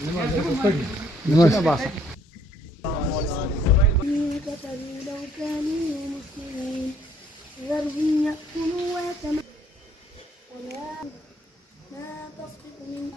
ماشي. كفروا لو كانوا مسلمين ذرهم يأكلوا ويتمتعوا وما تسقط من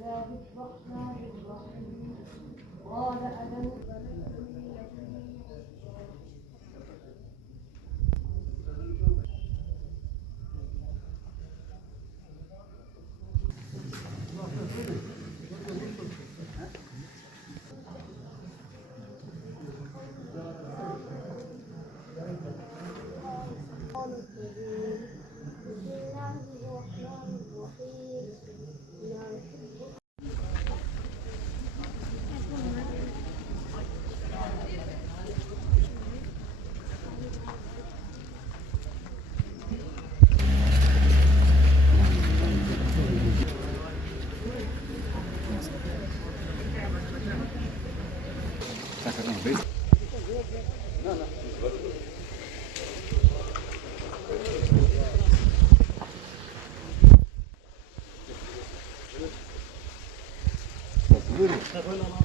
الله الرحمن الرحيم قال ألم بسم الله الرحمن الرحيم Buyurun.